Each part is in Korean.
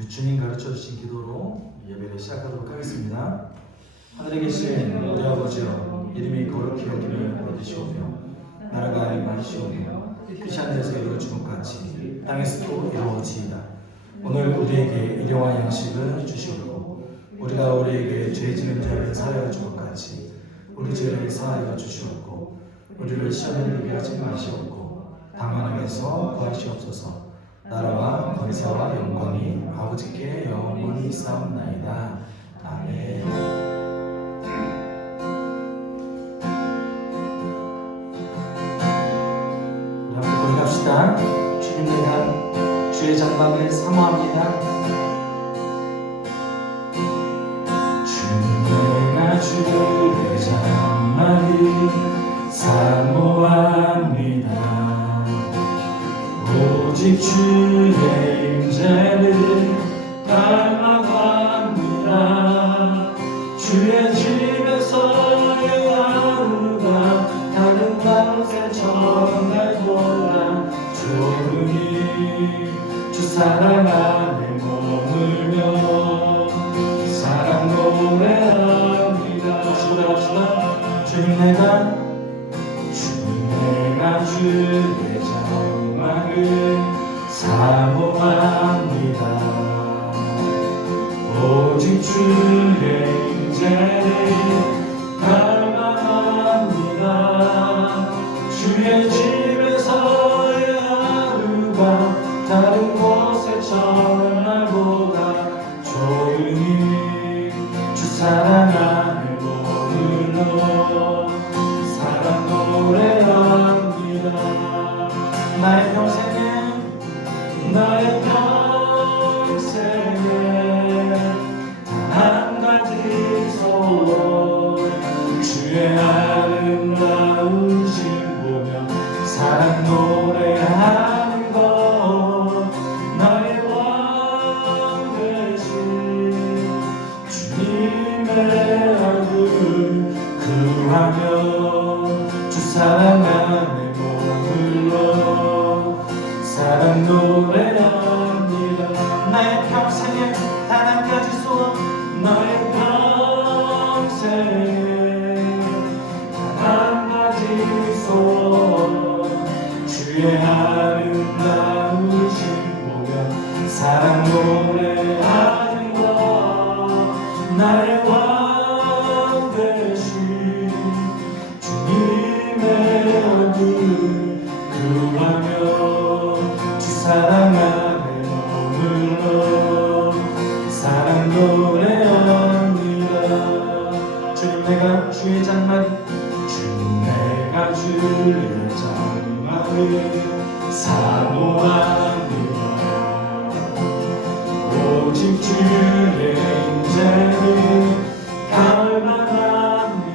우리 주님 가르쳐 주신 기도로 예배를 시작하도록 하겠습니다. 하늘에 계신 우리 아버지여, 이름이 거룩히 여김을 받으시오며 나라가 임하시오며 뜻이 하늘에서 이루어진 것 같이 땅에서도 이루어지이다. 오늘 우리에게 일용할 양식을 주시옵고 우리가 우리에게 죄 지은 자를 사하여 줄 것 같이 우리 죄를 사하여 주시옵고 우리를 시험에 들게 하지 마시옵고 다만 악에서 구하시옵소서. 나라와 권세와 영광이 아버지께 영원히 있사옵나이다. 아멘. 우리 함께 고백합시다. 주님, 내가 주의 장막을 사모합니다. 주님, 내가 주의 장막을 사모합니다. 오직 주의 임재를 갈망합니다. 주의 집에서의 하루가 다른 곳의 전날보다 좋으니 주 사랑 안에 머물며 사랑 노래합니다. 주님, 내가 주의 장막을 사모합니다. 오직 주의 임재를 갈망합니다. 주의 집에서의 하루가 다른 곳의 전날보다 좋으니 주 사랑 안에 머물러 사랑 노래합니다. 나의 평생에 한 가지 소원, 주의 아름다우신 보며 사랑 노래하는 것. 나의 왕 되신 주님의 얼굴 구하며 주 사랑 안에 머물러 사랑 노래합니다. 나의 평생에 단 한 가지 소원, 나의 평생에 단 한 가지 소원, 주의 아름다우신 보며 사랑 노래하는 것. 나의 왕 되신 주님의 얼굴 구하며 사랑 안에 머물러 사랑 노래합니다. 주님, 내가 주의 장막을 사모합니다. 오직 주의 임재를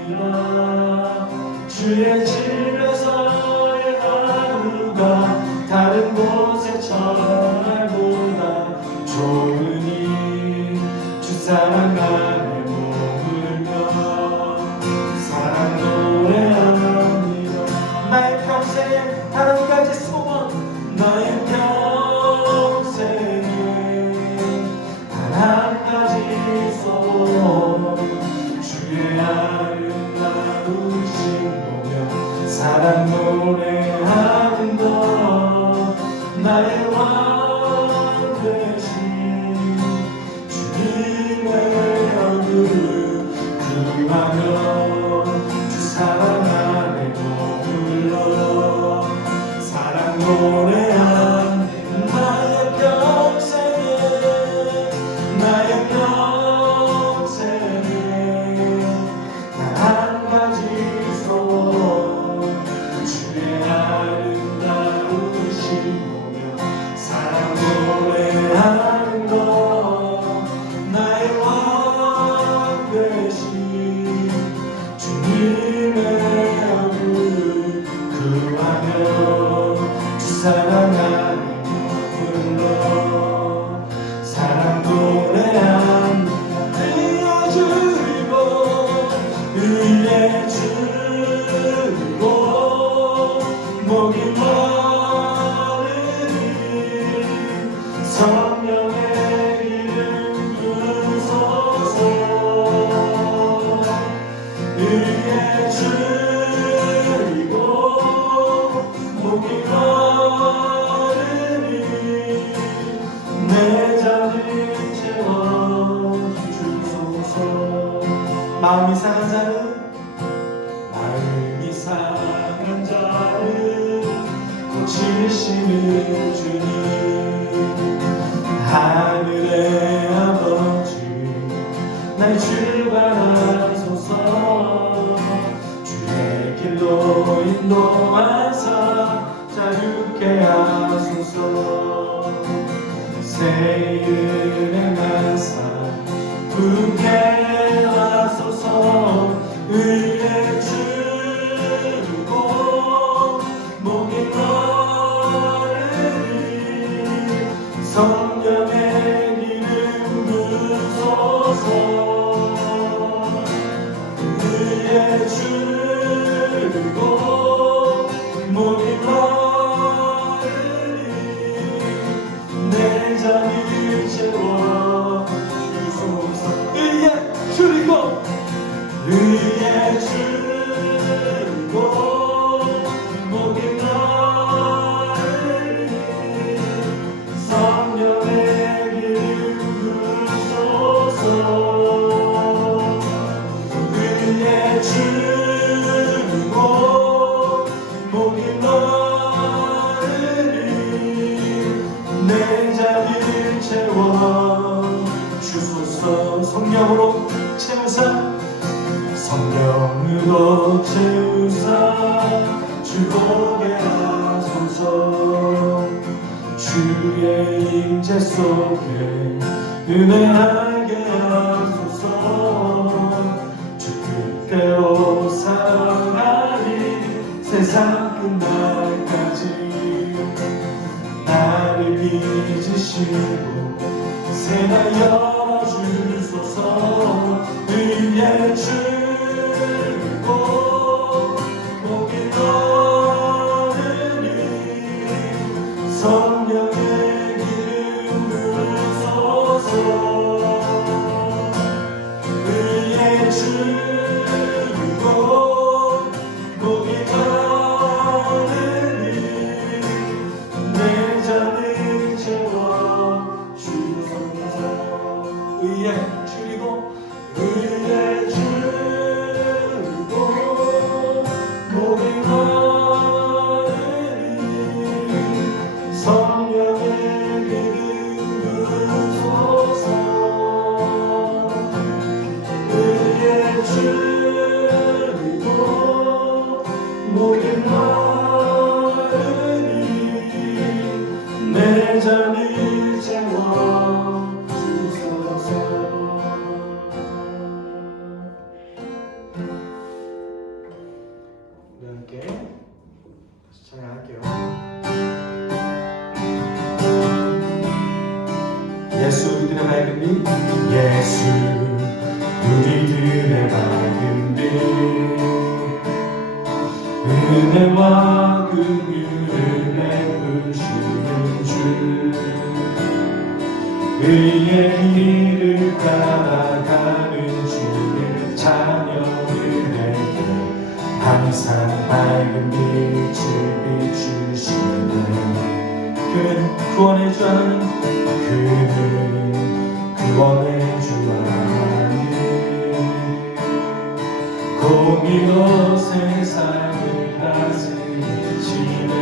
갈망합니다. 주의 집에서의 하루가 다른 곳의 전날보다 좋으니 주 사랑 안에 머물며 사랑 노래합니다. 나의 평생에 단 한 가지 소원, 나의 평생에 단 한 가지 소원, 주의 아름다우신 보며 사랑 노래하는 것. 나의 왕 되신 주님의 은혜 만사 분께 나서서 의에 주고 목이 마르니 성령의 기름 부으소서 의에 주고 목이 마르니 내 잠이 채워 주소서 의에 주리고 의에 주고 목이 마르니 성령의 기름 부으소서 의에 주고 목이 마르니 내 자리를 채워 주소서 성령으로 채우사 성령으로 채우사 주보게 하소서 주의 임재 속에 은혜하게 하소서 주 뜻대로 사랑하리 세상 끝날까지 나를 빚으시고 새나 열어주소서 의에 주고 목이 마르니 성령의 기름 부으소서 의에 주고 목이 마르니 내 잔을 채워 주소서 의에 줄이고 의에 줄이고 목이 마르니 성령의 기름 부으소서 의에 줄이고 목이 마르니 내 잔을 채워 주소서 우리 함께 다시 찬양할게요. 예수 우리들의 밝은 빛 예수 우리들의 밝은 빛 은혜와 긍휼을 베푸시는 주 의의 길을 따라가는 주의 자녀들에게 항상 밝은 빛을 비추시네 그는 구원의 주 하나님 그는 구원의 주 하나님 공의로 세상을 다스리시네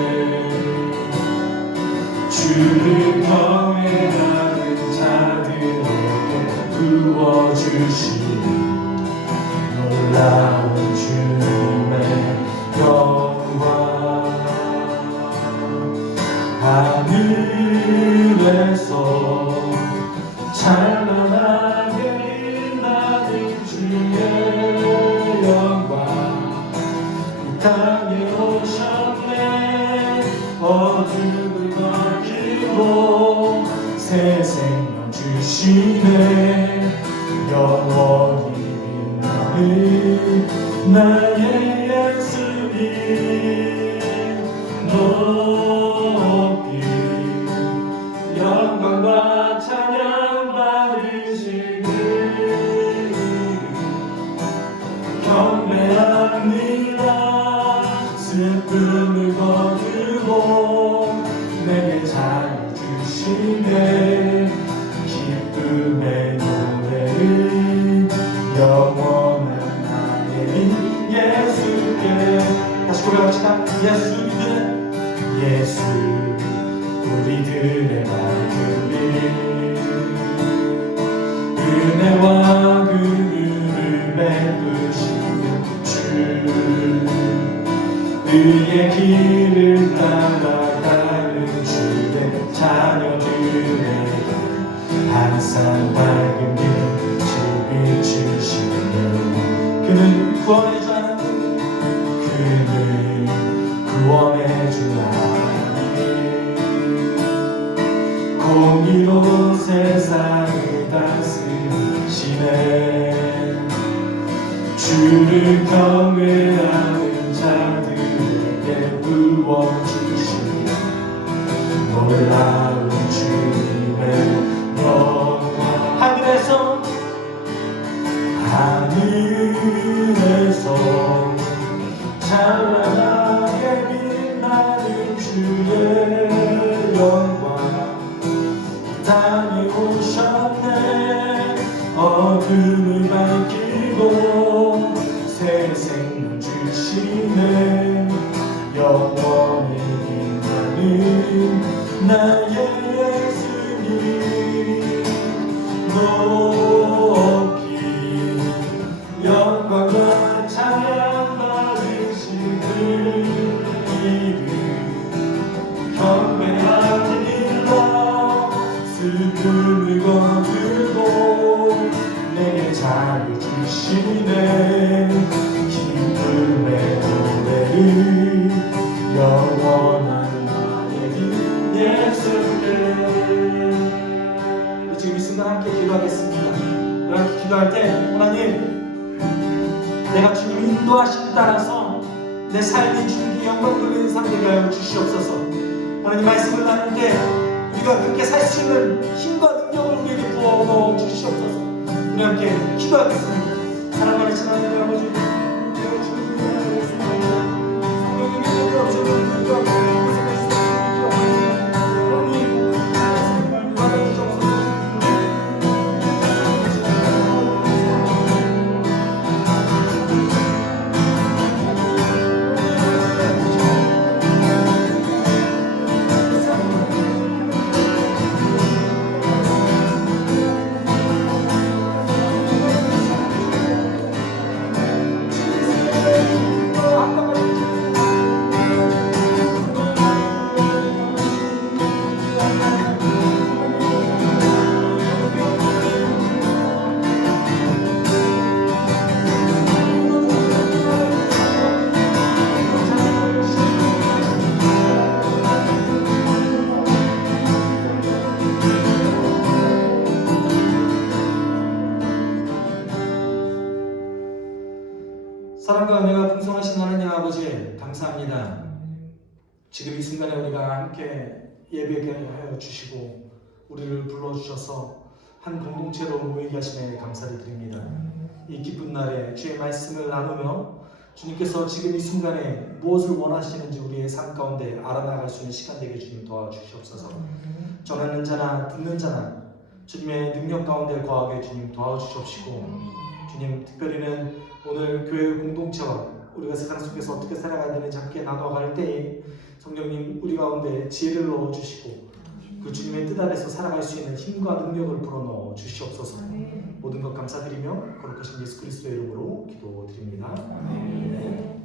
주를 경외하는 자들에게 부어주시니 놀라운 주님의 영광 하늘에서 찬란하게 빛나는 주의 영광 이 땅에 오셨네 어둠을 밝히고 새 생명 주시네 영원히 빛나는 나의 예수님 높이 영광과 찬양 받으시길 경배합니다 슬픔을 거두고 내게 자유 주시네 기쁨의 노래를 영원한 나의 예수께 다시 고백합시다 예수 예수 우리들의 밝은 빛 은혜와 긍휼을 베푸시는 주 의의 길을 따라가는 주의 자녀들에게 세상을 다스리시네. 주를 경외하는 자들에게 부어주시니 놀라운 주님의 영광. 하늘에서 찬란하게 빛나는 주의 영광 땅에 오셨네. 어둠을 밝히고 새 생명 주시네. 영원히 빛나는 나의 예수님 높이 영광과 찬양 받으시는 이름 경배하는 일로 슬픔을 거두고 내게 자유 주시네. 기쁨의 노래를 영원한 나의 예수께. 지금 이 순간 함께 기도하겠습니다. 그렇게 기도할 때 하나님, 내가 주님 인도하심 따라서 내 삶이 주님께 영광 돌리는 삶 되게 하여 주시옵소서. 하나님 말씀을 나눌 때 우리가 그렇게 살 수 있는 힘과 능력을 우리에게 부어 넣어 주시옵소서. 우리 함께 기도하겠습니다. 사랑하는 하나님 아버지, 내가 주님을 사랑하겠습니다. 성령님의 능력 없이는 우리가 고생할 수 있습니다. 하나님 말씀을 받아주시옵소서. 사랑과 은혜가 풍성하신 하나님 아버지 감사합니다. 지금 이 순간에 우리가 함께 예배하게 하여 주시고 우리를 불러주셔서 한 공동체로 모이게 하심에 감사를 드립니다. 이 기쁜 날에 주의 말씀을 나누며 주님께서 지금 이 순간에 무엇을 원하시는지 우리의 삶 가운데 알아나갈 수 있는 시간 되게 주님 도와주시옵소서. 전하는 자나 듣는 자나 주님의 능력 가운데 거하게 주님 도와주시옵시고, 주님 특별히는 오늘 교회 공동체와 우리가 세상 속에서 어떻게 살아가야 되는지 함께 나눠갈 때에 성령님 우리 가운데 지혜를 넣어주시고 그 주님의 뜻 아래서 살아갈 수 있는 힘과 능력을 불어넣어 주시옵소서. 모든 것 감사드리며 거룩하신 예수 그리스도의 이름으로 기도드립니다. 네.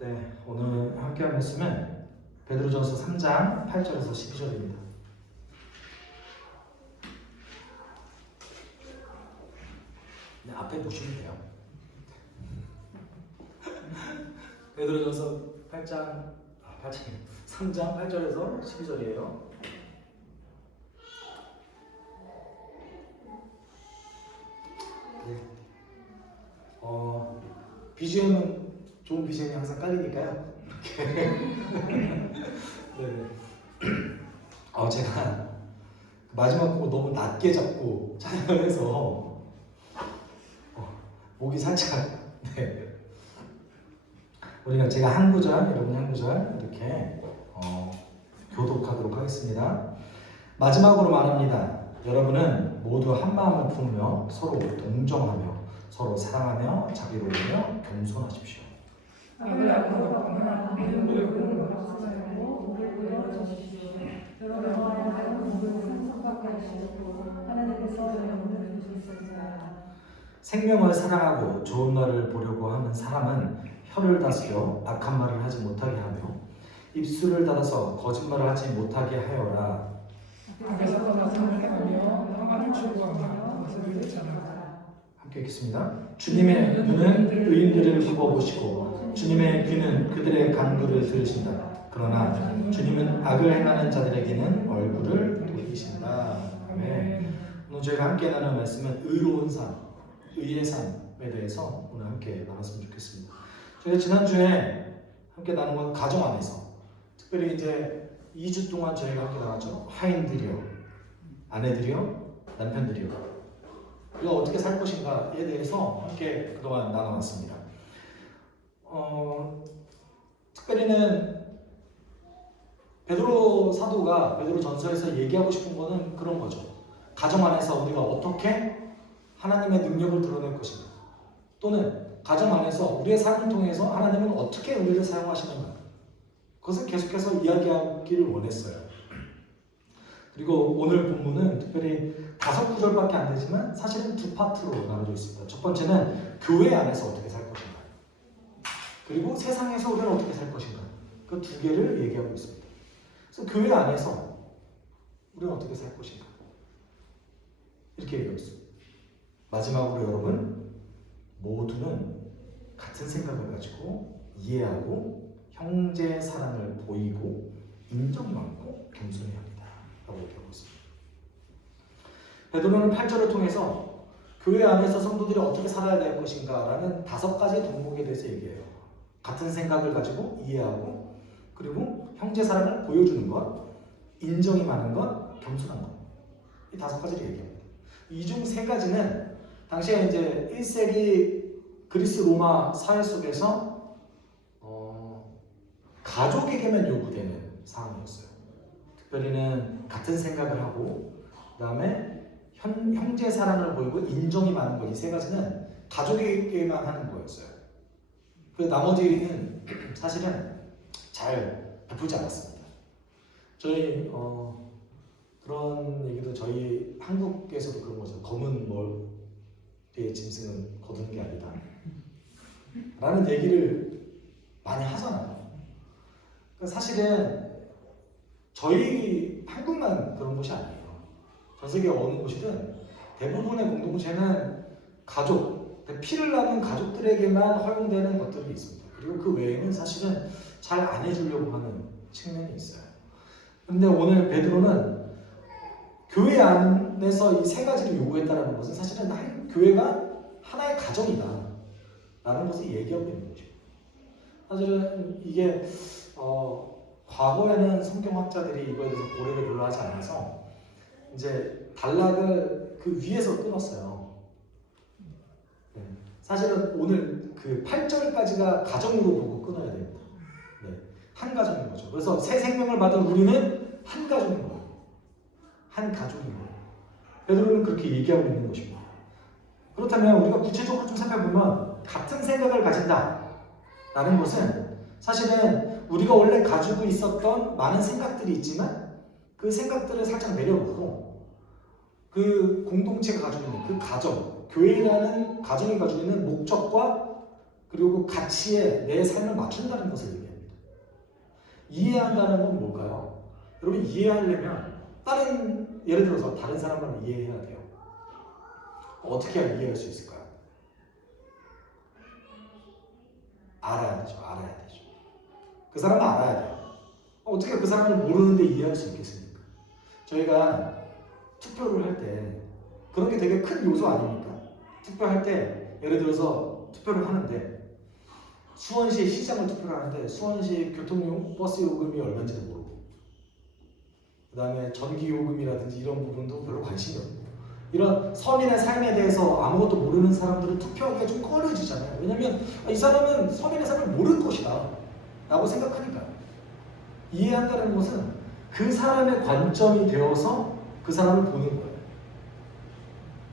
네, 오늘 함께할 말씀은 베드로전서 3장 8절에서 12절입니다. 네, 앞에 보시면 돼요. 베드로전서 3장 8절에서 12절이에요. 네. BGM은 좋은 BGM이 항상 깔리니까요. 네. 제가 마지막 곡을 너무 낮게 잡고 찬양을 해서 목이 살짝 우리가 제가 한 구절, 여러분이 한 구절 이렇게 교독하도록 하겠습니다. 마지막으로 말합니다. 여러분은 모두 한 마음을 품으며 서로 동정하며 서로 사랑하며 자비로우며 겸손하십시오. 생명을 사랑하고 좋은 날을 보려고 하는 사람은 혀를 다스려 악한 말을 하지 못하게 하며 입술을 닫아서 거짓말을 하지 못하게 하여라. 앞에서 나타나게 하며 하나님을 추구하며 것을 위해 자랑하라. 함께 읽겠습니다. 주님의 눈은 의인들을 굽어보시고 주님의 귀는 그들의 간구를 들으신다. 그러나 주님은 악을 행하는 자들에게는 얼굴을 돌리신다. 아멘. 오늘 저희가 함께 나눈 말씀은 의로운 삶, 의의 삶에 대해서 오늘 함께 나눴으면 좋겠습니다. 저희가 지난주에 함께 나눈 건 가정 안에서, 특별히 이제 2주 동안 저희가 함께 나눴죠. 하인들이요, 아내들이요, 남편들이요, 우리가 어떻게 살 것인가에 대해서 함께 그동안 나눠왔습니다. 특별히는 베드로 사도가 베드로 전서에서 얘기하고 싶은 거는 그런 거죠. 가정 안에서 우리가 어떻게 하나님의 능력을 드러낼 것인가, 또는 가정 안에서 우리의 삶을 통해서 하나님은 어떻게 우리를 사용하시는가, 그것을 계속해서 이야기하기를 원했어요. 그리고 오늘 본문은 특별히 5구절밖에 안 되지만 사실은 2파트로 나눠져 있습니다. 첫 번째는 교회 안에서 어떻게 살 것인가, 그리고 세상에서 우리는 어떻게 살 것인가, 그 2개를 얘기하고 있습니다. 그래서 교회 안에서 우리는 어떻게 살 것인가, 이렇게 얘기하고 있습니다. 마지막으로 여러분 모두는 같은 생각을 가지고 이해하고 형제 사랑을 보이고 인정받고 겸손해야 합니다 라고 얘기하고 있습니다. 베드로는 8절을 통해서 교회 안에서 성도들이 어떻게 살아야 될 것인가 라는 5가지 덕목에 대해서 얘기해요. 같은 생각을 가지고 이해하고, 그리고 형제 사랑을 보여주는 것, 인정이 많은 것, 겸손한 것, 이 5가지를 얘기합니다. 이 중 3가지는 당시에 이제 1세기 그리스 로마 사회 속에서 가족에게만 요구되는 사항이었어요. 특별히는 같은 생각을 하고, 그 다음에 형제 사랑을 보이고 인정이 많은 것, 이 3가지는 가족에게만 하는 거였어요. 그 나머지는 사실은 잘 베풀지 않았습니다. 저희 그런 얘기도 저희 한국에서도 그런 거죠. 검은 머리의 짐승은 거두는 게 아니다 라는 얘기를 많이 하잖아요. 사실은 저희 한국만 그런 곳이 아니에요. 전 세계 어느 곳이든 대부분의 공동체는 가족, 피를 나눈 가족들에게만 허용되는 것들이 있습니다. 그리고 그 외에는 사실은 잘 안 해주려고 하는 측면이 있어요. 근데 오늘 베드로는 교회 안에서 이 3가지를 요구했다는 것은 사실은 교회가 하나의 가정이다 라는 것을 얘기하고 있는 거죠. 사실은 이게 과거에는 성경학자들이 이거에 대해서 고려를 별로 하지 않아서 이제 단락을 그 위에서 끊었어요. 네. 사실은 오늘 그 8절까지가 가정으로 보고 끊어야 됩니다. 네. 한 가정인 거죠. 그래서 새 생명을 받은 우리는 한 가정인 거예요. 한 가족인 거예요. 베드로는 그렇게 얘기하고 있는 것입니다. 그렇다면 우리가 구체적으로 좀 살펴보면 같은 생각을 가진다 라는 것은 사실은 우리가 원래 가지고 있었던 많은 생각들이 있지만 그 생각들을 살짝 내려놓고 그 공동체가 가지고 있는 그 가정, 교회라는 가정이 가지고 있는 목적과 그리고 가치에 내 삶을 맞춘다는 것을 얘기합니다. 이해한다는 건 뭘까요? 여러분, 이해하려면 예를 들어서 다른 사람을 이해해야 돼요. 어떻게 해야 이해할 수 있을까요? 알아야 되죠. 그 사람을 알아야 돼요. 어떻게 그 사람을 모르는데 이해할 수 있겠습니까? 저희가 투표를 할 때 그런 게 되게 큰 요소 아닙니까? 투표할 때 예를 들어서 투표를 하는데 수원시 시장을 투표를 하는데 수원시 교통용 버스 요금이 얼마인지도 모르고, 그 다음에 전기 요금이라든지 이런 부분도 별로 관심이 없고, 이런 서민의 삶에 대해서 아무것도 모르는 사람들은 투표하기가 좀 꺼려지잖아요. 왜냐하면 이 사람은 서민의 삶을 모를 것이다 라고 생각하니까. 이해한다는 것은 그 사람의 관점이 되어서 그 사람을 보는 거예요.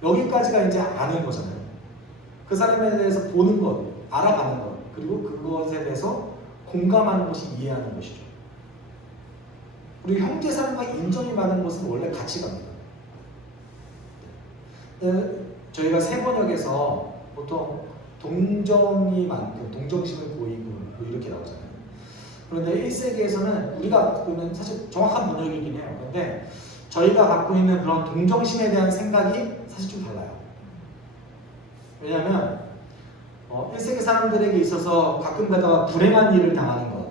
여기까지가 이제 아는 거잖아요. 그 사람에 대해서 보는 것, 알아가는 것, 그리고 그것에 대해서 공감하는 것이 이해하는 것이죠. 그리고 형제 사랑과 인정이 많은 것은 원래 가치관입니다. 저희가 세번역에서 보통 동정이 많고 동정심을 보이고 뭐 이렇게 나오잖아요. 그런데 1세기에서는 우리가 갖고 있는 사실 정확한 번역이긴 해요. 그런데 저희가 갖고 있는 그런 동정심에 대한 생각이 사실 좀 달라요. 왜냐하면 1세기 사람들에게 있어서 가끔 가다가 불행한 일을 당하는 것,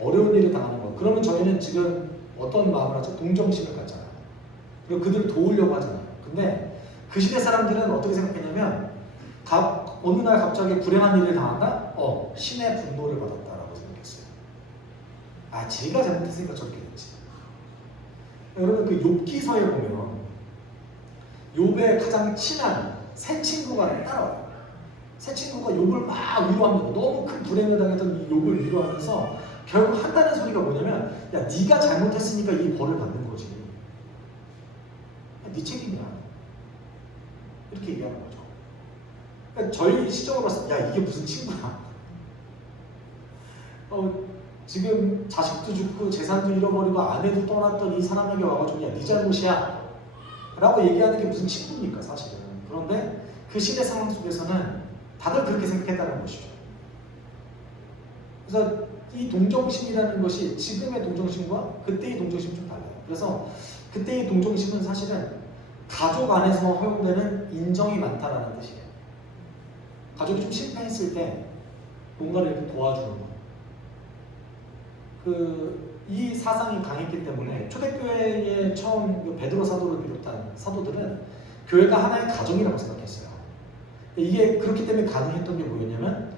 어려운 일을 당하는 것, 그러면 저희는 지금 어떤 마음을 하죠? 동정심을 갖잖아요. 그리고 그들을 도우려고 하잖아요. 근데 그 시대 사람들은 어떻게 생각했냐면 어느 날 갑자기 불행한 일을 당한다? 신의 분노를 받았다라고 생각했어요. 지가 잘못했으니까 저렇게 됐지. 여러분 그 욥기서에 보면 욥의 가장 친한 새 친구가 따라와요. 새 친구가 욥을 막 위로합니다. 너무 큰 불행을 당했던 이 욥을 위로하면서 결국 한다는 소리가 뭐냐면, 야, 네가 잘못했으니까 이 벌을 받는 거지. 네 책임이야. 이렇게 얘기하는 거죠. 그러니까 저희 시점으로 봤을 때, 야, 이게 무슨 친구야. 지금 자식도 죽고 재산도 잃어버리고 아내도 떠났던 이 사람에게 와가지고, 야, 네 잘못이야. 라고 얘기하는 게 무슨 친구입니까, 사실은. 그런데 그 시대 상황 속에서는 다들 그렇게 생각했다는 것이죠. 그래서 이 동정심이라는 것이 지금의 동정심과 그때의 동정심이 좀 달라요. 그래서 그때의 동정심은 사실은 가족 안에서 허용되는 인정이 많다라는 뜻이에요. 가족이 좀 실패했을 때 뭔가를 이렇게 도와주는 거. 이 사상이 강했기 때문에 초대교회의 처음 베드로 사도를 비롯한 사도들은 교회가 하나의 가정이라고 생각했어요. 이게 그렇기 때문에 가능했던 게 뭐였냐면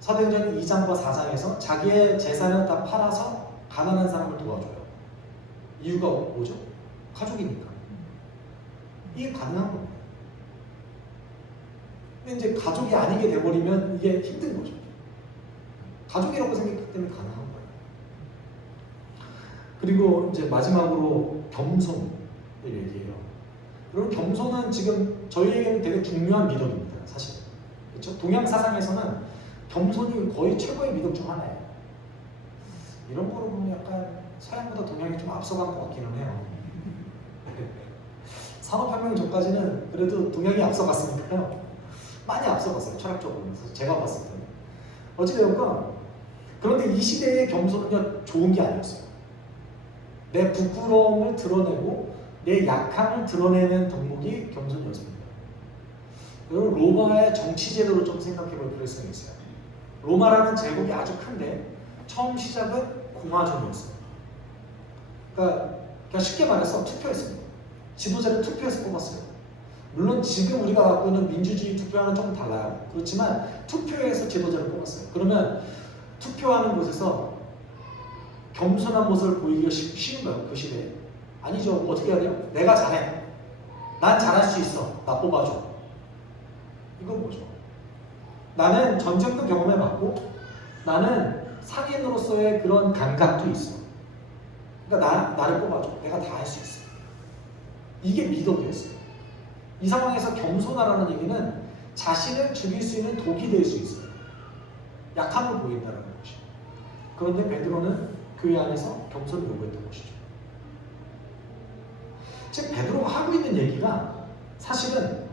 사도행전 2장과 4장에서 자기의 재산을 다 팔아서 가난한 사람을 도와줘요. 이유가 뭐죠? 가족이니까. 이게 가능한 겁니다. 근데 이제 가족이 아니게 돼버리면 이게 힘든 거죠. 가족이라고 생각했기 때문에 가능한 거예요. 그리고 이제 마지막으로 겸손을 얘기해요. 여러분 겸손은 지금 저희에게는 되게 중요한 미덕입니다. 사실. 그렇죠? 동양 사상에서는 겸손이 거의 최고의 미덕 중 하나예요. 이런 거로 보면 약간 서양보다 동양이 좀 앞서간 것 같기는 해요. 산업혁명 전까지는 그래도 동양이 앞서갔으니까요. 많이 앞서갔어요. 철학적으로. 제가 봤을 때는. 어찌되었건 그런데 이 시대의 겸손은 좋은 게 아니었어요. 내 부끄러움을 드러내고 내 약함을 드러내는 덕목이 겸손이었습니다. 여러분 로마의 정치제도를 좀 생각해 볼 필요성이 있어요. 로마라는 제국이 아주 큰데 처음 시작은 공화정이었어요. 그러니까 쉽게 말해서 투표했습니다. 지도자를 투표해서 뽑았어요. 물론 지금 우리가 갖고 있는 민주주의 투표와는 좀 달라요. 그렇지만 투표해서 지도자를 뽑았어요. 그러면 투표하는 곳에서 겸손한 모습을 보이기가 쉬운 거예요. 그 시대에. 아니죠. 어떻게 해야 돼요? 내가 잘해. 난 잘할 수 있어. 나 뽑아줘. 이건 뭐죠? 나는 전쟁도 경험해봤고 나는 상인으로서의 그런 감각도 있어. 그러니까 나를 뽑아줘. 내가 다 할 수 있어. 이게 미덕이었어요. 이 상황에서 겸손하라는 얘기는 자신을 죽일 수 있는 독이 될 수 있어요. 약함을 보인다는 것이죠. 그런데 베드로는 교회 안에서 겸손을 요구했던 것이죠. 지금 베드로가 하고 있는 얘기가 사실은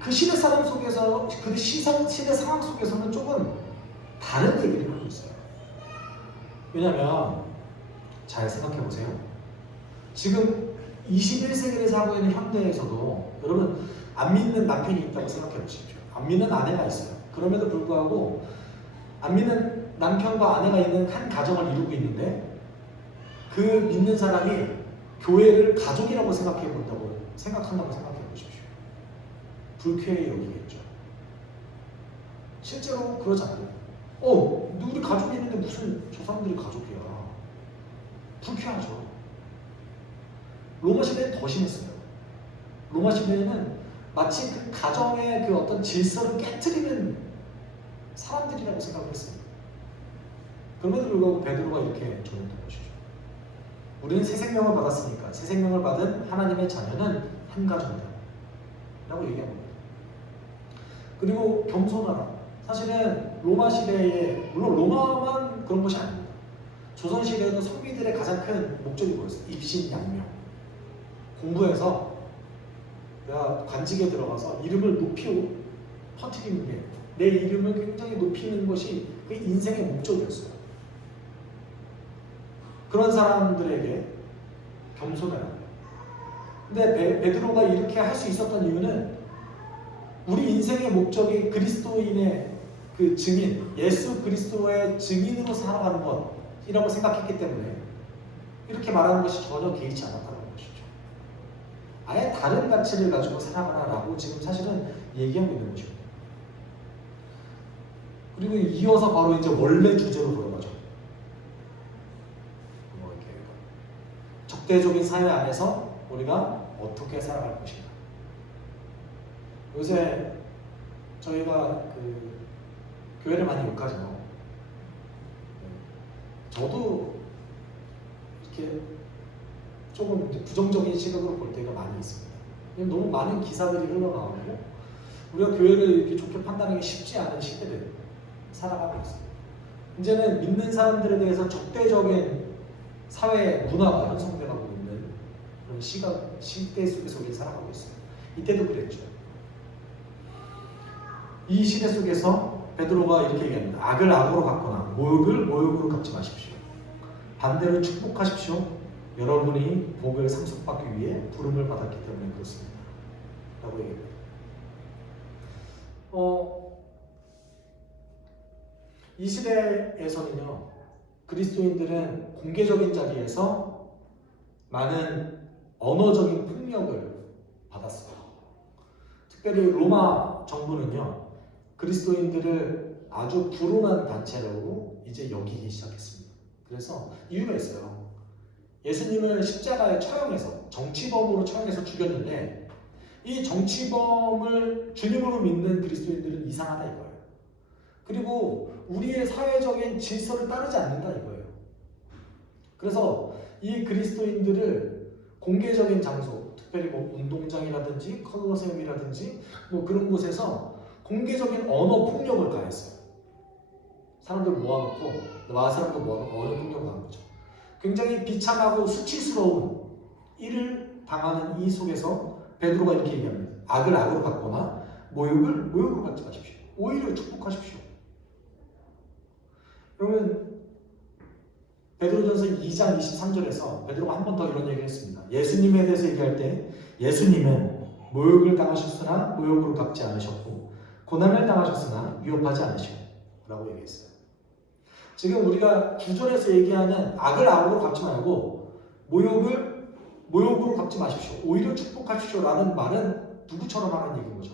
그 시대 사람 속에서 그 시대 상황 속에서는 조금 다른 얘기를 하고 있어요. 왜냐하면 잘 생각해 보세요. 지금 21세기를 살고 있는 현대에서도 여러분 안 믿는 남편이 있다고 생각해 보십시오. 안 믿는 아내가 있어요. 그럼에도 불구하고 안 믿는 남편과 아내가 있는 한 가정을 이루고 있는데 그 믿는 사람이 교회를 가족이라고 생각한다고 생각해 보십시오. 불쾌히 여기겠죠. 실제로 그러잖아요. 우리 가족이 있는데 무슨 저 사람들이 가족이야. 불쾌하죠. 로마 시대는 더 심했어요. 로마 시대에는 마치 그 가정의 그 어떤 질서를 깨트리는 사람들이라고 생각을 했습니다. 그럼에도 불구하고 베드로가 이렇게 전했던 것이죠. 우리는 새 생명을 받았으니까 새 생명을 받은 하나님의 자녀는 한 가족이다 라고 얘기한 겁니다. 그리고 겸손하라. 사실은 로마 시대에 물론 로마만 그런 것이 아닙니다. 조선 시대에도 선비들의 가장 큰 목적이 뭐였어요? 입신양명. 공부해서 내가 관직에 들어가서 이름을 높이 퍼뜨리는 게 내 이름을 굉장히 높이는 것이 그 인생의 목적이었어요. 그런 사람들에게 겸손해라. 근데 베드로가 이렇게 할 수 있었던 이유는 우리 인생의 목적이 그리스도인의 그 증인, 예수 그리스도의 증인으로 살아가는 것이라고 생각했기 때문에 이렇게 말하는 것이 전혀 개의치 않았다는 것이죠. 아예 다른 가치를 가지고 살아가라라고 지금 사실은 얘기하고 있는 것입니다. 그리고 이어서 바로 이제 원래 주제로 돌아가죠. 적대적인 사회 안에서 우리가 어떻게 살아갈 것인가. 요새 저희가 그 교회를 많이 욕하죠. 저도 이렇게 조금 부정적인 시각으로 볼 때가 많이 있습니다. 너무 많은 기사들이 흘러나오고 우리가 교회를 이렇게 좋게 판단하기 쉽지 않은 시대를 살아가고 있습니다. 이제는 믿는 사람들에 대해서 적대적인 사회 문화가 형성되고 있는 그런 시대 속에서 우리 살아가고 있습니다. 이때도 그랬죠. 이 시대 속에서 베드로가 이렇게 얘기합니다. 악을 악으로 갚거나 모욕을 모욕으로 갚지 마십시오. 반대로 축복하십시오. 여러분이 복을 상속받기 위해 부름을 받았기 때문에 그렇습니다. 라고 얘기합니다. 이 시대에서는요, 그리스도인들은 공개적인 자리에서 많은 언어적인 폭력을 받았어요. 특별히 로마 정부는요, 그리스도인들을 아주 불온한 단체라고 이제 여기기 시작했습니다. 그래서 이유가 있어요. 예수님을 십자가에 처형해서 정치범으로 처형해서 죽였는데 이 정치범을 주님으로 믿는 그리스도인들은 이상하다 이거예요. 그리고 우리의 사회적인 질서를 따르지 않는다 이거예요. 그래서 이 그리스도인들을 공개적인 장소, 특별히 뭐 운동장이라든지 컬로세움이라든지 뭐 그런 곳에서 공개적인 언어 폭력을 가했어요. 사람들 모아놓고 사람들 모아놓고 언어 폭력을 가한 거죠. 굉장히 비참하고 수치스러운 일을 당하는 이 속에서 베드로가 이렇게 얘기합니다. 악을 악으로 갚거나 모욕을 모욕으로 갚지 마십시오. 오히려 축복하십시오. 그러면 베드로전서 2장 23절에서 베드로가 한 번 더 이런 얘기를 했습니다. 예수님에 대해서 얘기할 때 예수님은 모욕을 당하셨으나 모욕으로 갚지 않으셨고 고난을 당하셨으나 위협하지 않으시고 라고 얘기했어요. 지금 우리가 구절에서 얘기하는 악을 악으로 갚지 말고 모욕을 모욕으로 갚지 마십시오. 오히려 축복하십시오 라는 말은 누구처럼 하는 얘기인 거죠?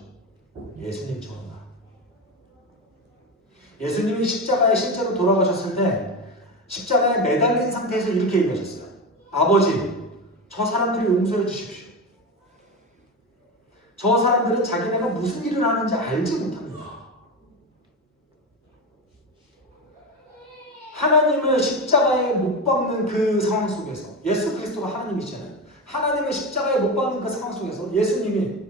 예수님처럼. 예수님이 십자가에 실제로 돌아가셨을 때 십자가에 매달린 상태에서 이렇게 얘기하셨어요. 아버지, 저 사람들을 용서해 주십시오. 저 사람들은 자기네가 무슨 일을 하는지 알지 못합니다. 하나님을 십자가에 못 박는 그 상황 속에서 예수 그리스도가 하나님이시잖아요. 하나님의 십자가에 못 박는 그 상황 속에서 예수님이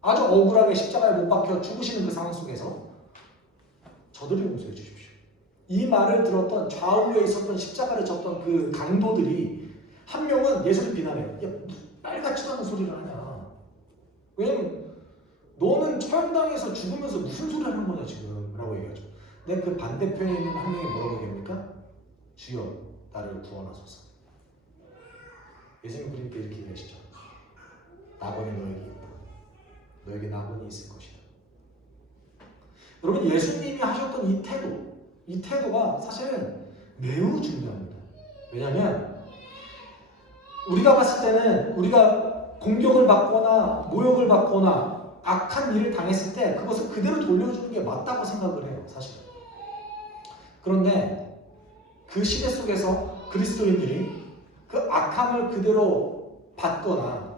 아주 억울하게 십자가에 못 박혀 죽으시는 그 상황 속에서 저들을 용서해 주십시오. 이 말을 들었던 좌우에 있었던 십자가를 졌던 그 강도들이 한 명은 예수를 비난해요. 야, 말 같지도 않은 소리를 하냐. 왜냐면 너는 처형당해서 죽으면서 무슨 소리 하는 거냐 지금 라고 얘기하죠. 근데 그 반대편에 있는 한 명이 뭐라고 얘기합니까? 주여 나를 구원하소서. 예수님 그러니까 이렇게 얘기하시죠. 낙원이 너에게 있다. 너에게 낙원이 있을 것이다. 여러분 예수님이 하셨던 이 태도가 사실은 매우 중요합니다. 왜냐하면 우리가 봤을 때는 우리가 공격을 받거나 모욕을 받거나 악한 일을 당했을 때 그것을 그대로 돌려주는 게 맞다고 생각을 해요. 사실. 그런데 그 시대 속에서 그리스도인들이 그 악함을 그대로 받거나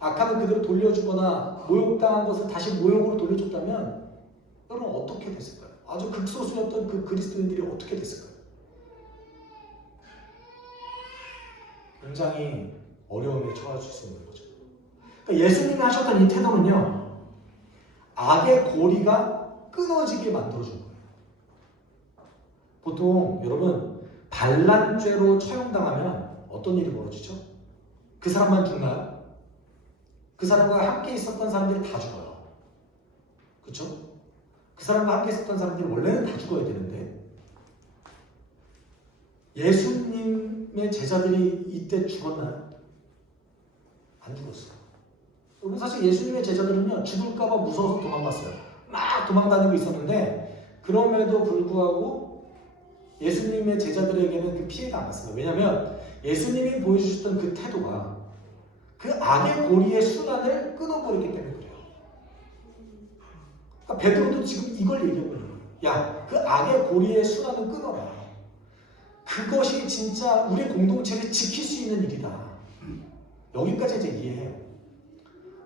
악함을 그대로 돌려주거나 모욕당한 것을 다시 모욕으로 돌려줬다면 여러분 어떻게 됐을까요? 아주 극소수였던 그 그리스도인들이 어떻게 됐을까요? 굉장히 어려움에 처하실 수 있는 거죠. 그러니까 예수님이 하셨던 이 태도는요, 악의 고리가 끊어지게 만들어준 거예요. 보통 여러분 반란죄로 처형당하면 어떤 일이 벌어지죠? 그 사람만 죽나요? 그 사람과 함께 있었던 사람들이 다 죽어요. 그렇죠? 그 사람과 함께 있었던 사람들이 원래는 다 죽어야 되는데 예수님의 제자들이 이때 죽었나요? 안 죽었어요. 여러분 사실 예수님의 제자들은요 죽을까봐 무서워서 도망갔어요. 막 도망다니고 있었는데 그럼에도 불구하고 예수님의 제자들에게는 그 피해가 안 갔어요. 왜냐하면 예수님이 보여주셨던 그 태도가 그 악의 고리의 순환을 끊어버리기 때문에 그래요. 그러니까 베드로도 지금 이걸 얘기하고 있는 거예요. 야, 그 악의 고리의 순환을 끊어라. 그것이 진짜 우리 공동체를 지킬 수 있는 일이다. 여기까지 이제 이해해요.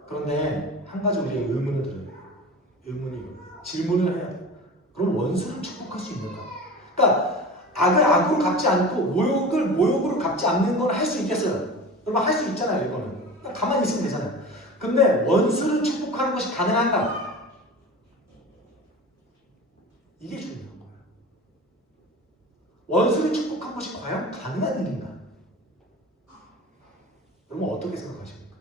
그런데 한 가지 우리의 의문을 들어요. 의문이 질문을 해야 돼요. 그럼 원수를 축복할 수 있는가? 그러니까 악을 악으로 갚지 않고 모욕을 모욕으로 갚지 않는 건 할 수 있겠어요. 여러분 할 수 있잖아요. 이거는 그냥 가만히 있으면 되잖아요. 근데 원수를 축복하는 것이 가능한가? 이게 중요한 거예요. 원수를 축복한 것이 과연 가능한 일인가? 여러분 어떻게 생각하십니까?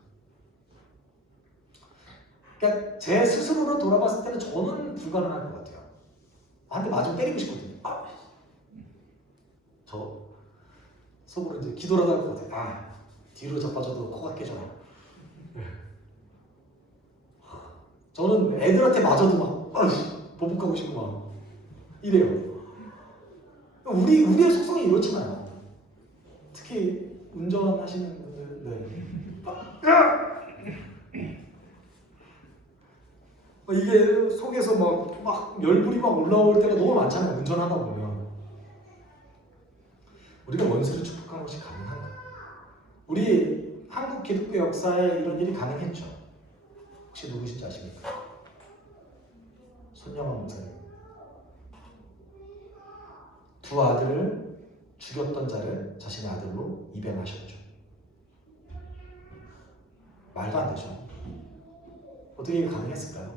그러니까 제 스스로로 돌아봤을 때는 저는 불가능할 것 같아요. 한 대 맞으면 때리고 싶거든요. 저 속으로 이제 기도를 하다 할 것 같아요. 뒤로 자빠져도 코가 깨져라. 저는 애들한테 맞아도 막 보복하고 싶고 막 이래요. 우리의 속성이 이렇잖아요. 특히 운전하시는 분들, 이게 속에서 막 열불이 막 올라올 때가 너무 많잖아요. 운전하다 보면 우리가 원수를 축복하는 것이 가능한가? 우리 한국 기독교 역사에 이런 일이 가능했죠. 혹시 누구신지 아십니까? 손영원 목사님. 두 아들을 죽였던 자를 자신의 아들로 입양하셨죠. 말도 안 되죠. 어떻게 이게 가능했을까요?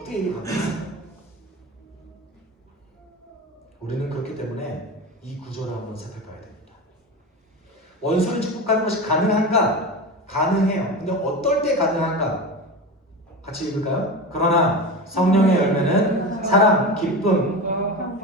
어떻게 이게 가능했을까요? 우리는 그렇기 때문에 이 구절을 한번 살펴봐야 됩니다. 원수를 축복하는 것이 가능한가? 가능해요. 근데 어떨 때 가능한가? 같이 읽을까요? 그러나 성령의 열매는 사랑, 기쁨,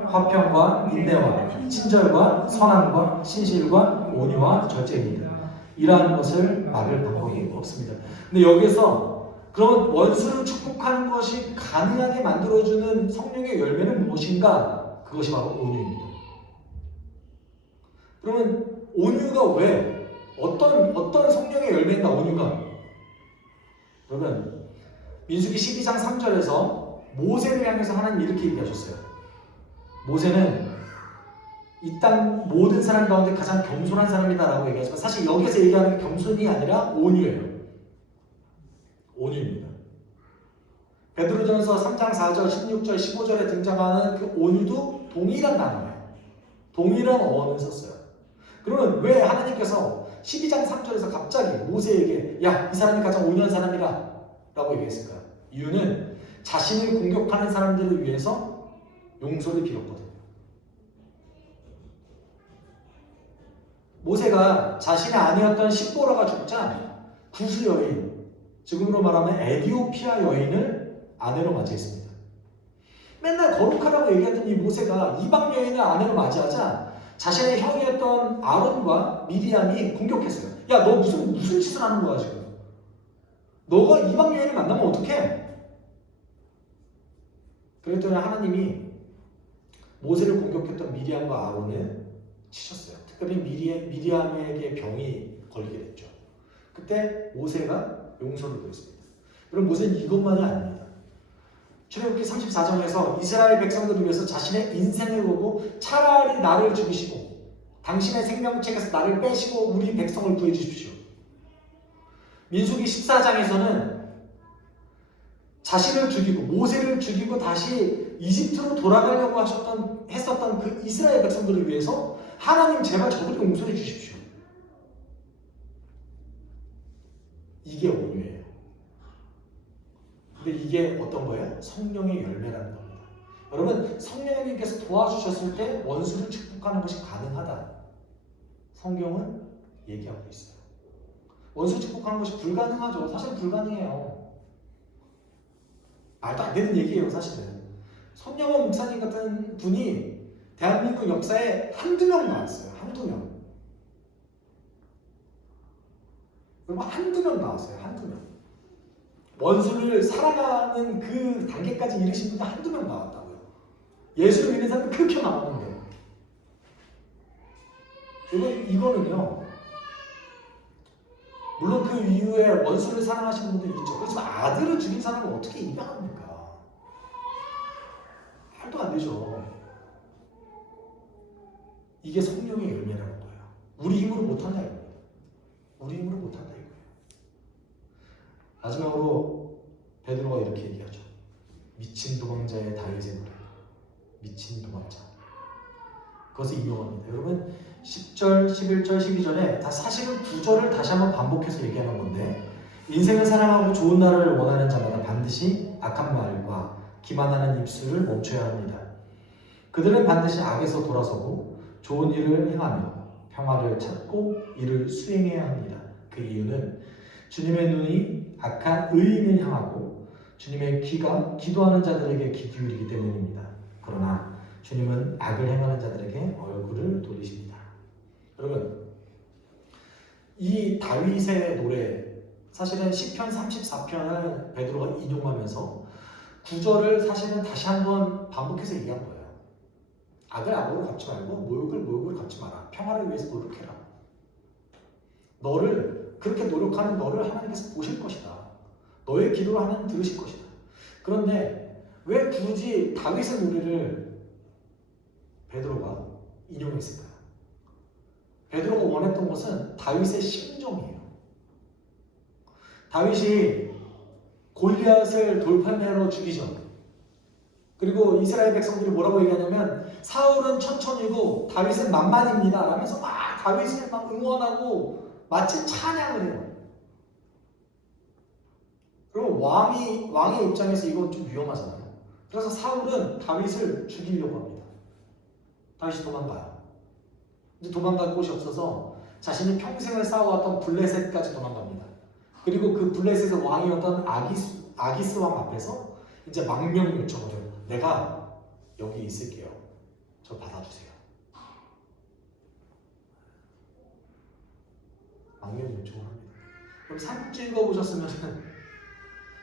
화평과 인내와 친절과 선함과 신실과 온유와 절제입니다. 이러한 것을 막을 방법이 없습니다. 근데 여기서 그러면 원수를 축복하는 것이 가능하게 만들어주는 성령의 열매는 무엇인가? 그것이 바로 온유입니다. 그러면 온유가 왜? 어떤 성령의 열매인가 온유가? 여러분 민수기 12장 3절에서 모세를 향해서 하나님 이렇게 얘기하셨어요. 모세는 이 땅 모든 사람 가운데 가장 겸손한 사람이다라고 얘기하지만 사실 여기서 얘기하는 겸손이 아니라 온유예요. 온유입니다. 베드로전서 3장 4절, 16절, 15절에 등장하는 그 온유도 동일한 단어예요. 동일한 어원을 썼어요. 그러면 왜 하나님께서 12장 3절에서 갑자기 모세에게 야, 이 사람이 가장 온유한 사람이라 라고 얘기했을까요? 이유는 자신을 공격하는 사람들을 위해서 용서를 빌었거든요. 모세가 자신의 아내였던 십보라가 죽자 구스 여인, 지금으로 말하면 에디오피아 여인을 아내로 맞이했습니다. 맨날 거룩하다고 얘기했던 이 모세가 이방 여인을 아내로 맞이하자 자신의 형이었던 아론과 미디안이 공격했어요. 야, 너 무슨 짓을 하는 거야 지금? 너가 이방 여인을 만나면 어떡해? 그랬더니 하나님이 모세를 공격했던 미디안과 아론을 치셨어요. 특별히 미디안에게 병이 걸리게 됐죠. 그때 모세가 용서를 구했습니다. 그럼 모세는 이것만이 아닙니다. 출애굽기 34장에서 이스라엘 백성들을 위해서 자신의 인생을 보고 차라리 나를 죽이시고 당신의 생명책에서 나를 빼시고 우리 백성을 구해 주십시오. 민수기 14장에서는 자신을 죽이고 모세를 죽이고 다시 이집트로 돌아가려고 했었던 그 이스라엘 백성들을 위해서 하나님 제발 저들을 용서해 주십시오. 이게 온유예요. 근데 이게 어떤 거예요? 성령의 열매라는 겁니다. 여러분 성령님께서 도와주셨을 때 원수를 축복하는 것이 가능하다. 성경은 얘기하고 있어요. 원수 축복하는 것이 불가능하죠. 사실 불가능해요. 말도 안 되는 얘기예요. 사실은. 손영원 목사님 같은 분이 대한민국 역사에 한두 명 나왔어요. 한두 명. 그러면 한두 명 나왔어요. 한두 명. 원수를 사랑하는 그 단계까지 이르신 분이 한두 명 나왔다고요. 예수를 믿는 사람이 그렇게 나왔는데 이거는요. 물론 그 이후에 원수를 사랑하시는 분들이 있죠. 그렇지만 아들을 죽인 사람을 어떻게 인정합니까? 말도 안 되죠. 이게 성령의 열매라는 거예요. 우리 힘으로 못한다 이겁니다. 우리 힘으로 못한다 이거예요. 마지막으로 베드로가 이렇게 얘기하죠. 미친 도망자의 다윗의 노래. 미친 도망자. 그것을 인용합니다. 여러분 10절, 11절, 12절에 다 사실은 9절을 다시 한번 반복해서 얘기하는 건데 인생을 사랑하고 좋은 날을 원하는 자마다 반드시 악한 말과 기만하는 입술을 멈춰야 합니다. 그들은 반드시 악에서 돌아서고 좋은 일을 행하며 평화를 찾고 이를 수행해야 합니다. 그 이유는 주님의 눈이 악한 의인을 향하고 주님의 귀가 기도하는 자들에게 귀 기울이기 때문입니다. 그러나 주님은 악을 행하는 자들에게 얼굴을 돌리십니다. 여러분, 이 다윗의 노래 사실은 시편 34편을 베드로가 인용하면서 9절을 사실은 다시 한번 반복해서 얘기한 거예요. 악을 악으로 갚지 말고 모욕을 모욕으로 갚지 마라. 평화를 위해서 노력해라. 너를 그렇게 노력하는 너를 하나님께서 보실 것이다. 너의 기도를 하나님 들으실 것이다. 그런데 왜 굳이 다윗의 노래를 베드로가 인용했을까요? 베드로가 원했던 것은 다윗의 심정이에요. 다윗이 골리앗을 돌판매로 죽이죠. 그리고 이스라엘 백성들이 뭐라고 얘기하냐면 사울은 천천히고 다윗은 만만입니다 라면서 막 다윗을 막 응원하고 마치 찬양을 해요. 그럼 왕의 입장에서 이건 좀 위험하잖아요. 그래서 사울은 다윗을 죽이려고 합니다. 다윗이 도망가요. 근데 도망갈 곳이 없어서 자신이 평생을 쌓아왔던 블레셋까지 도망갑니다. 그리고 그 블레셋의 왕이었던 아기스 왕 앞에서 이제 망명 요청을 해요. 내가 여기 있을게요. 저 받아주세요. 망명 요청을 합니다. 그럼 삼국지 읽어보셨으면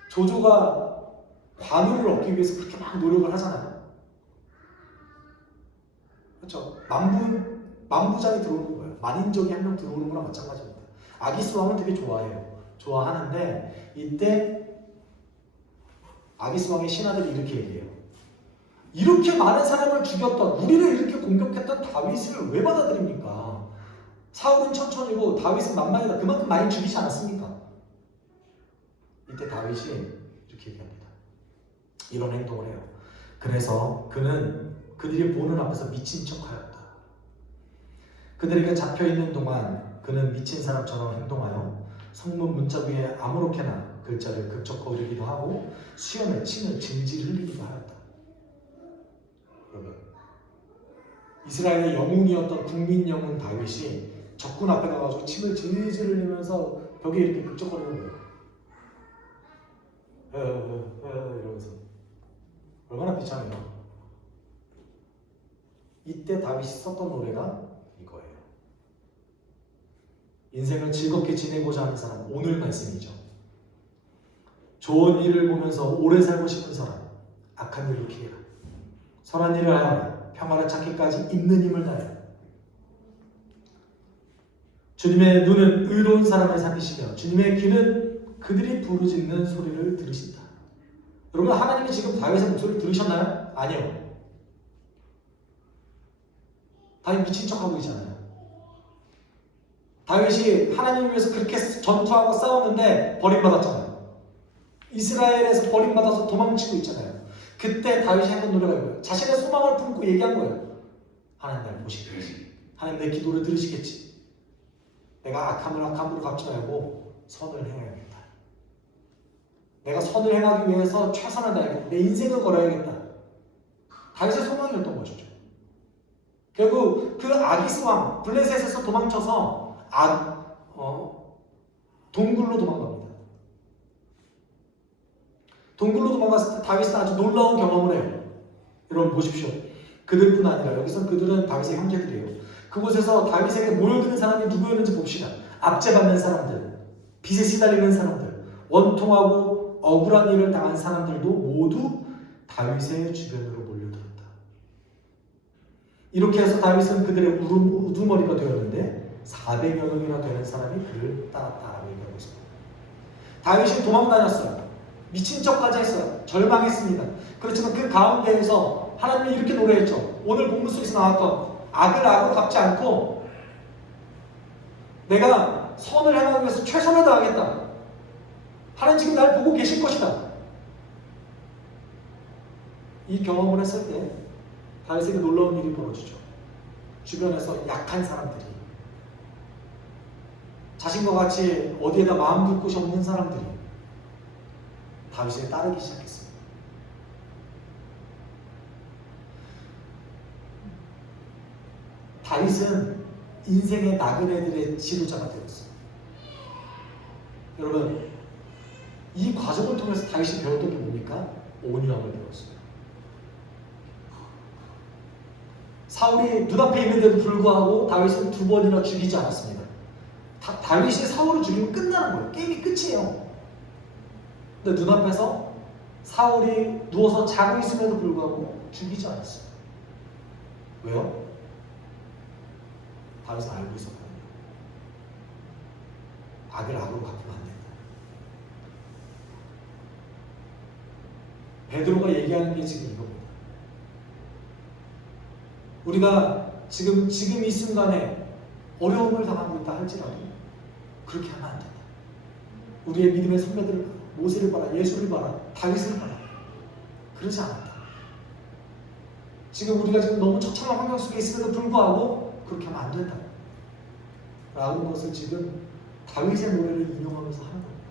조조가 관우를 얻기 위해서 그렇게 막 노력을 하잖아요. 그렇죠? 만부장이 들어오는 거예요. 만인적이 한 명 들어오는 거랑 마찬가지입니다. 아기스 왕은 되게 좋아해요. 좋아하는데 이때 아기스 왕의 신하들이 이렇게 얘기해요. 이렇게 많은 사람을 죽였던 우리를 이렇게 공격했던 다윗을 왜 받아들입니까? 사울은 천천히고 다윗은 만만이다. 그만큼 많이 죽이지 않았습니까? 이때 다윗이 이렇게 얘기합니다. 이런 행동을 해요. 그래서 그는 그들이 보는 앞에서 미친 척하였다. 그들에게 잡혀있는 동안 그는 미친 사람처럼 행동하여 성문 문자 위에 아무렇게나 글자를 극적거리기도 하고 수염에 침을 질질 흘리기도 하였다. 여러분, 이스라엘의 영웅이었던 국민 영웅 다윗이 적군 앞에 가가지고 침을 질질 흘리면서 벽에 이렇게 극적거리는 거예요. 이러면서 얼마나 비참해요. 이때 다윗이 썼던 노래가 이거예요. 인생을 즐겁게 지내고자 하는 사람, 오늘 말씀이죠. 좋은 일을 보면서 오래 살고 싶은 사람, 악한 일을 피해라. 선한 일을 하여라. 평화를 찾기까지 있는 힘을 다해라. 주님의 눈은 의로운 사람을 살피시며 주님의 귀는 그들이 부르짖는 소리를 들으신다. 여러분, 하나님이 지금 다윗의 목소리를 들으셨나요? 아니요. 다윗 미친 척하고 있잖아요. 다윗이 하나님을 위해서 그렇게 전투하고 싸웠는데 버림받았잖아요. 이스라엘에서 버림받아서 도망치고 있잖아요. 그때 다윗이 했던 노래가 이거예요. 자신의 소망을 품고 얘기한 거예요. 하나님 날 보시겠지. 하나님 내 기도를 들으시겠지. 내가 악함을 악함으로 갚지 말고 선을 행해야겠다. 내가 선을 행하기 위해서 최선을 다해야겠다. 내 인생을 걸어야겠다. 다윗의 소망이었던 것이죠. 결국 그 아기스 왕 블레셋에서 도망쳐서 동굴로 도망갑니다. 동굴로 도망갔을 때 다윗은 아주 놀라운 경험을 해요. 여러분 보십시오. 그들뿐 아니라 여기서 그들은 다윗의 형제들이에요. 그곳에서 다윗에게 모여드는 사람이 누구였는지 봅시다. 압제받는 사람들. 빚에 시달리는 사람들, 원통하고 억울한 일을 당한 사람들도 모두 다윗의 주변으로 몰려들었다. 이렇게 해서 다윗은 그들의 우두머리가 되었는데 400여 명이나 되는 사람이 그를 따랐다라고 얘기하고 있습니다. 다윗이 도망다녔어요. 미친 척까지 했어요. 절망했습니다. 그렇지만 그 가운데에서 하나님이 이렇게 노래했죠. 오늘 본문 속에서 나왔던 악을 악으로 갚지 않고 내가 선을 행하기 위해서 최선을 다하겠다. 하나님 지금 날 보고 계실 것이다. 이 경험을 했을 때 다윗에게 놀라운 일이 벌어지죠. 주변에서 약한 사람들이, 자신과 같이 어디에다 마음 둘 곳이 없는 사람들이 다윗을 따르기 시작했습니다. 다윗은 인생의 나그네들의 지도자가 되었어요. 여러분, 이 과정을 통해서 다윗이 배웠던 게 뭡니까? 온유함을 배웠어요. 사울이 눈앞에 있는데도 불구하고 다윗은 2번이나 죽이지 않았습니다. 다윗이 사울을 죽이면 끝나는 거예요. 게임이 끝이에요. 근데 눈앞에서 사울이 누워서 자고 있음에도 불구하고 죽이지 않았어요. 왜요? 다윗은 알고 있었거든요. 악을 악으로 갚으면 안 된다. 베드로가 얘기하는 게 지금 이겁니다. 우리가 지금 이 순간에 어려움을 당하고 있다 할지라도 그렇게 하면 안 된다. 우리의 믿음의 선배들을 봐라. 모세를 봐라. 예수를 봐라. 다윗을 봐라. 그러지 않았다. 지금 우리가 지금 너무 처참한 환경 속에 있음에도 불구하고 그렇게 하면 안 된다. 라는 것을 지금 다윗의 노래를 인용하면서 하는 겁니다.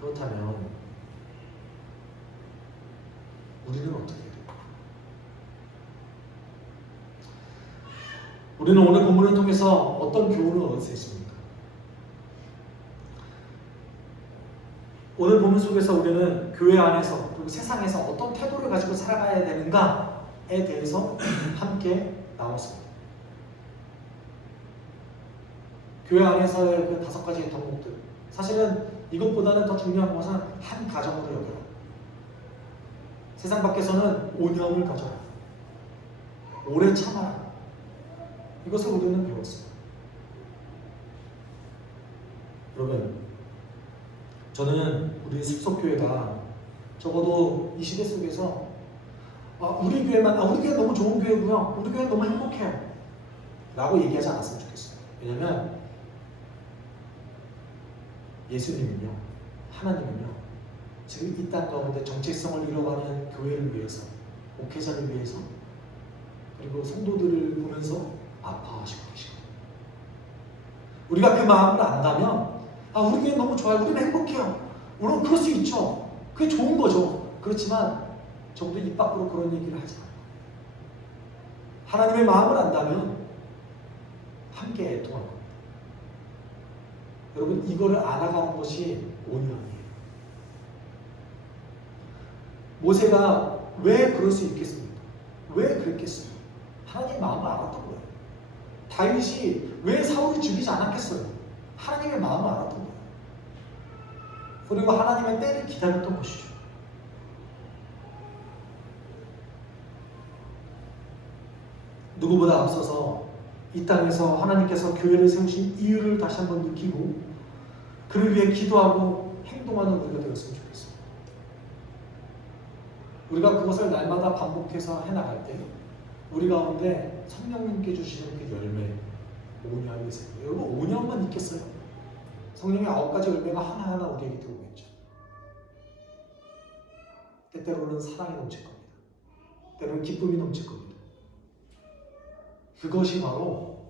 그렇다면 우리는 어떻게 해야 될까? 우리는 오늘 본문을 통해서 어떤 교훈을 얻을 수 있습니까? 오늘 본문 속에서 우리는 교회 안에서 그리고 세상에서 어떤 태도를 가지고 살아가야 되는가에 대해서 함께 나눴습니다. 교회 안에서의 그 5가지의 덕목들, 사실은 이것보다는 더 중요한 것은 한 가정으로 여겨라. 세상 밖에서는 온유함을 가져라. 오래 참아라. 이것을 우리는 배웠습니다. 여러분, 저는 우리 습속교회가 적어도 이 시대 속에서 우리 교회 너무 좋은 교회고요. 우리 교회 너무 행복해요. 라고 얘기하지 않았으면 좋겠어요. 왜냐면 예수님은요, 하나님은요, 지금 이 땅 가운데 정체성을 이뤄가는 교회를 위해서, 목회자를 위해서, 그리고 성도들을 보면서 아파하시고 계시거든요. 우리가 그 마음을 안다면, 우리 교회 너무 좋아요. 우리는 행복해요. 물론 그럴 수 있죠. 그게 좋은 거죠. 그렇지만 적어도 입 밖으로 그런 얘기를 하지 않아요. 하나님의 마음을 안다면 함께 애통할 겁니다. 여러분, 이거를 알아가는 것이 온유함이에요. 모세가 왜 그럴 수 있겠습니까? 왜 그랬겠어요? 하나님의 마음을 알았던 거예요. 다윗이 왜 사울을 죽이지 않았겠어요? 하나님의 마음을 알았던 거예요. 그리고 하나님의 때를 기다렸던 것이죠. 누구보다 앞서서 이 땅에서 하나님께서 교회를 세우신 이유를 다시 한번 느끼고 그를 위해 기도하고 행동하는 우리가 되었으면 좋겠습니다. 우리가 그것을 날마다 반복해서 해나갈 때 우리 가운데 성령님께 주시는 그 열매, 온유함이 있습니다. 여러분, 온유함만 있겠어요? 성령의 9가지 열매가 하나하나 우리에게 들어오겠죠. 때때로는 사랑이 넘칠 겁니다. 때로는 기쁨이 넘칠 겁니다. 그것이 바로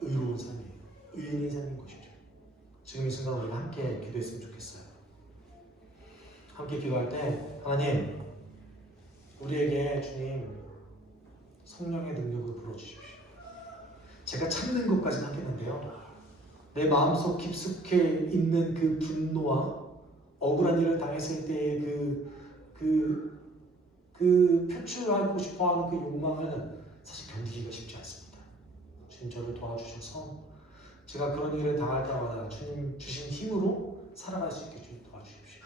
의로운 삶이에요. 의인의 삶인 것이죠. 지금 이 순간 우리가 함께 기도했으면 좋겠어요. 함께 기도할 때 하나님, 우리에게 주님 성령의 능력을 불어주십시오. 제가 참는 것까지는 하겠는데요, 내 마음속 깊숙이 있는 그 분노와 억울한 일을 당했을 때의 그 표출하고 싶어하는 그 욕망은 사실 견디기가 쉽지 않습니다. 주님, 저를 도와주셔서 제가 그런 일을 당할 때마다 주님 주신 힘으로 살아갈 수 있게 주님 도와주십시오.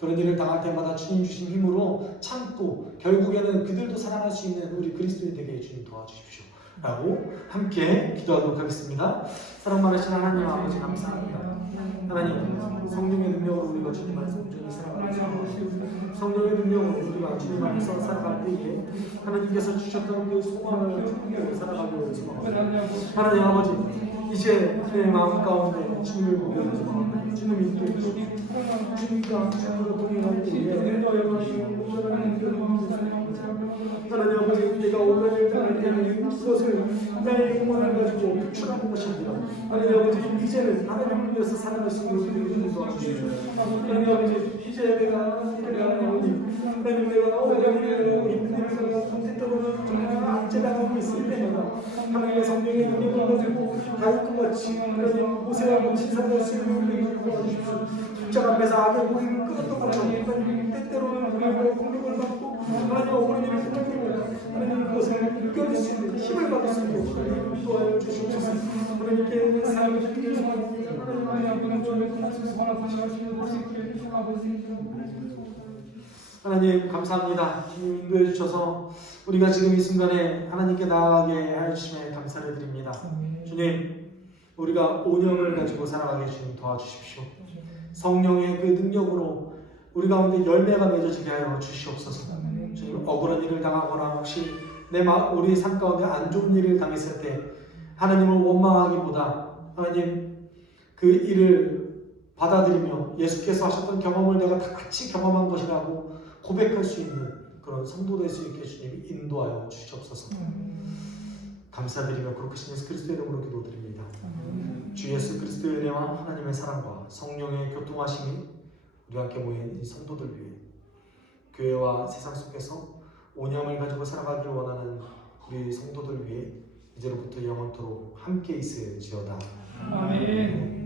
그런 일을 당할 때마다 주님 주신 힘으로 참고 결국에는 그들도 살아갈 수 있는 우리 그리스도인 되게 주님 도와주십시오. 라고 함께 기도하도록 하겠습니다. 사랑 많으신 하나님 아버지 감사합니다. 하나님 성령의 능력으로 우리가 주님 안에서 온전히 살아가고 성령의 능력으로 우리가 주님 안에서 살아갈 때에 하나님께서 주셨던 그 소망을 품고 살아가기를 소망합니다. 하나님 아버지 이제 내 마음 가운데 주님을 보며 소망합니다. 주님이 있게 주님과 주님으로 동행할 때에 하나님 아버지 내가 오늘 당할 때는 그것을 나의 공헌을 가지고 표출하는 것입니다. 하나님 아버지 이제는 하나님을 위해서 살아갈 수 있는 우리에게 도와주십시오. 하나님 아버지 이제 내가 하나님 내가 힘든 때로는 정말 압제당하고 있을 때마다 하나님의 성령의 능력을 가지고 다윗과 같이 하나님 모세와 치살할 수 있는 우리에게 도와주십시오. 숫자 앞에서 악의 고리를 끊었던 것처럼 하나님 때때로는 우리가 공격을 받고 하나님 어머니 일을 생각하고 하나님 그것을 이겨낼 수 있는 힘을 받을 수 있는 하나님 도와여 주시옵소서. 하나님께 삶을 드리면서 하나님 감사합니다. 주님 인도해 주셔서 우리가 지금 이 순간에 하나님께 나아가게 하심에 감사를 드립니다. 주님 우리가 오념을 가지고 살아가게 주님 도와주십시오. 성령의 그 능력으로 우리 가운데 열매가 맺어지게 하여 주시옵소서. 주님 억울한 일을 당하거나 혹시 우리 삶 가운데 안 좋은 일을 당했을 때 하나님을 원망하기보다 하나님 그 일을 받아들이며 예수께서 하셨던 경험을 내가 다 같이 경험한 것이라고 고백할 수 있는 그런 성도 될 수 있게 주님이 인도하여 주시옵소서. 감사드리며 그렇게 예수 그리스도의 이름으로 기도드립니다. 주 예수 그리스도의 은혜와 하나님의 사랑과 성령의 교통하심이 우리와 함께 모인 이 성도들 위해 교회와 세상 속에서 오념을 가지고 살아가기를 원하는 우리 성도들 위해 이제로부터 영원토록 함께 있을지어다. 아멘.